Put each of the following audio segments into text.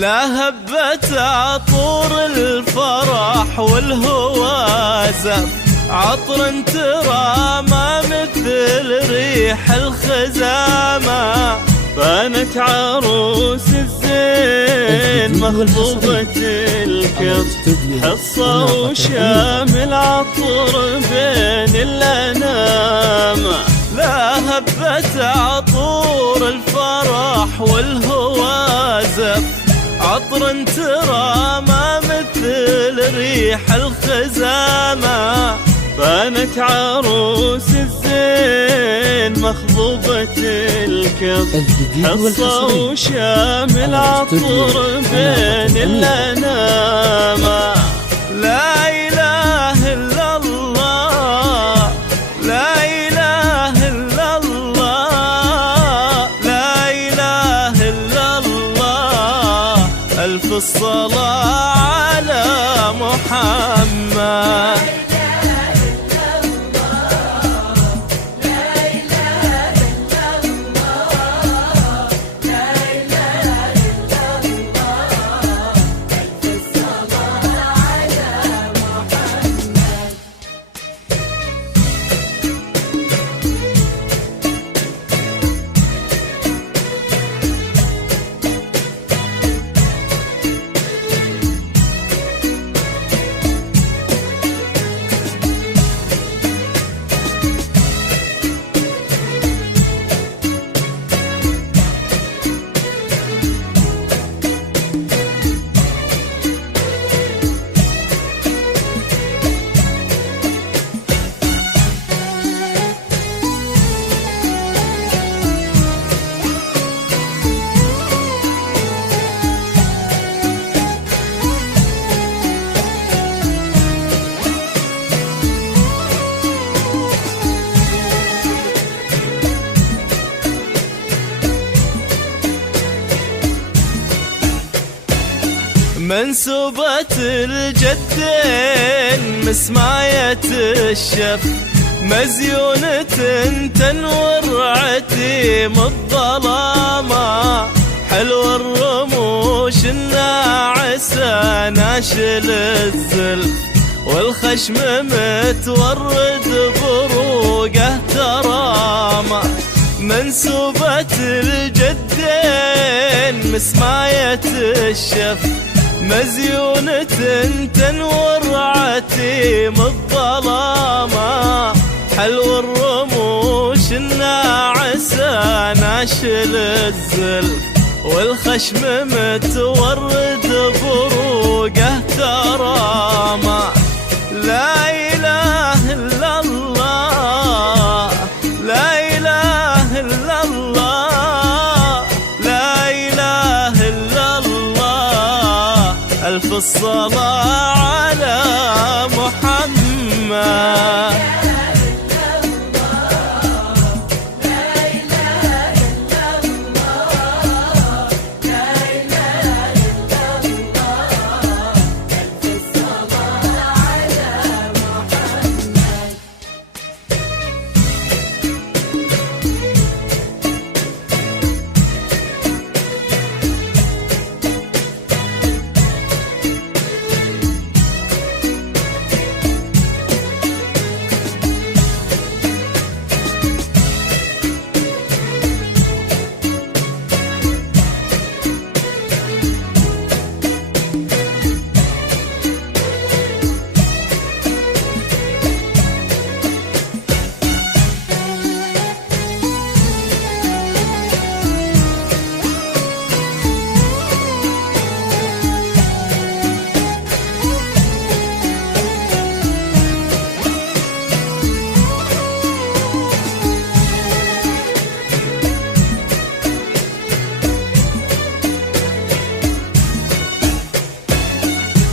لا هبت عطور الفرح والهوازف، عطر ترى ما مثل ريح الخزامة. بانت عروس الزين مخطوبة الكف، حصة وشامل عطر بين الأنامة. لا هبت عطور الفرح والهوازف، عطر ترى ما مثل ريح الخزامة. بانت عروس الزين مخضوبة الكف، حصة وشامل عطر بين الأنامة. لا إله إلا الله، لا إله إلا الله، لا إله إلا الله. ألف الصلاة على محمد. منسوبة الجدين مسماية الشف، مزيونة تنور عتيم الظلامة. حلو الرموش الناعسة ناشل الزلف، والخشم متورد بروقه ترامة. منسوبة الجدين مسماية الشف، مزيونة تنور عتيم الظلامة. حلو الرموش الناعسة ناشل الزلف، والخشم متورد بروقه ترامة. لا إله إلا الله، لا إله إلا الله، لا إله إلا الله. ألف الصلاة على محمد.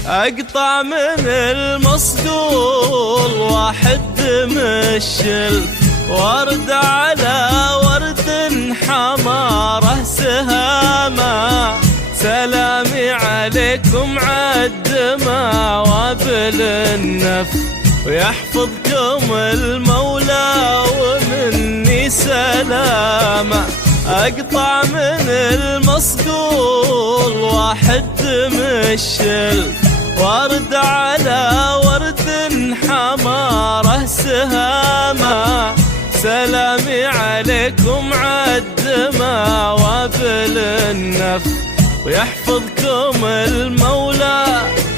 أقطع من المصقول واحد مشل، ورد على ورد حماره سهامة. سلامي عليكم عالدمى وابل النف، ويحفظكم المولى ومني سلامة. أقطع من المصقول واحد مشل، ورد على ورد حماره سهامه. سلامي عليكم عالدمى وابل النف، ويحفظكم المولى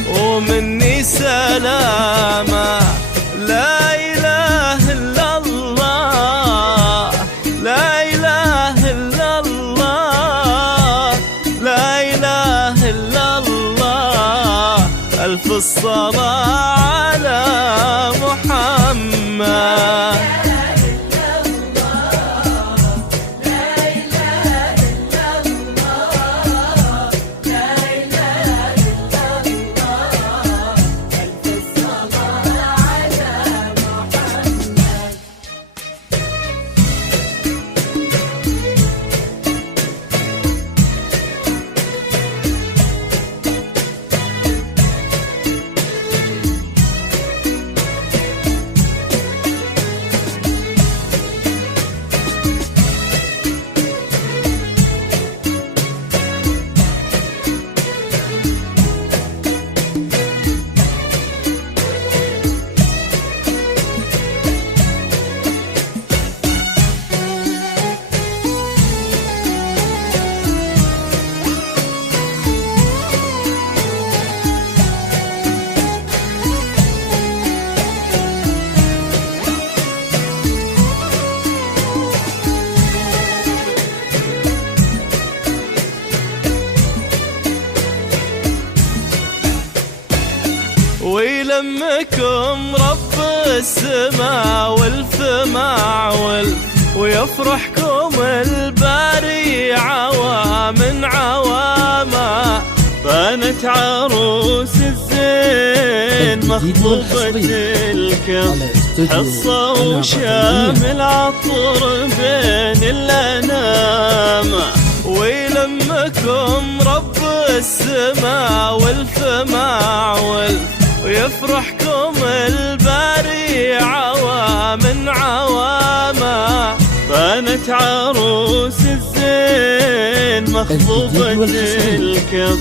ومني سلامه. لا إله إلا الله، لا إله إلا الله، لا إله إلا الله. ألف الصلاة على محمد. ويلمكم رب السماء والفماع ويفرحكم الباري عوام عواما. بانت عروس الزين مخطوبة الكف، حصة وشامل عطر بين الأنام. ويلمكم رب السماء والفماع ويفرحكم الباري عوام عواما. بانت عروس الزين مخطوبة الكف،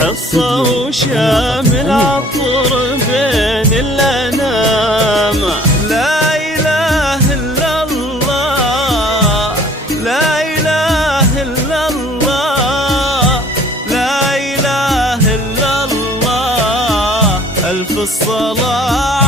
حصة وشامل عطر بين الأنام. لا إله إلا الله، لا إله إلا الله، لا إله إلا الله. ألف الصلاة